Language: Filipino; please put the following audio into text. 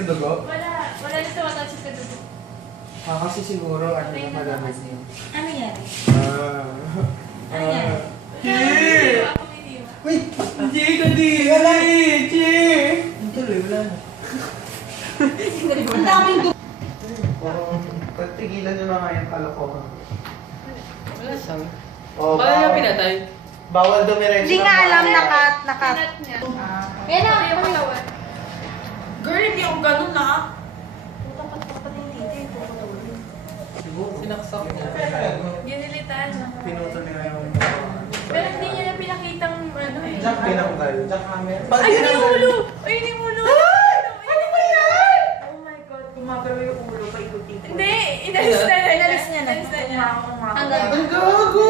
sa dugo? Wala. Wala na tumatouch sa dugo. Kasi siguro ano Okay na na magamit kasi. niyo. Ano yan? Ano yan? Chi! Ako hindi. Wait! Chi! Wala! Chi! Ang tuloy, wala na. Ang daming dugo. Tigilan nyo na nga yung kalokohan. Wala siyang. Oh, Paano niya pinatay? Bawal dumiretso. Hindi nga alam nakat. Pinat niya. Yan na. Yung katawan. Girl, hindi ako ganun na. Sinaksak niya. Ginilitan. Pinuto nila yung... Pero hindi niya na pinakitang ano eh. Jack pinanggal. Jack hammer. Ayun yung ulo! Ayun yung ulo! Ano ba yan? Oh my God, gumagalaw yung ulo. Paikutin. Hindi! Inalis na niya. Inalis niya na. Inalis na niya. Hanggang Ang gago!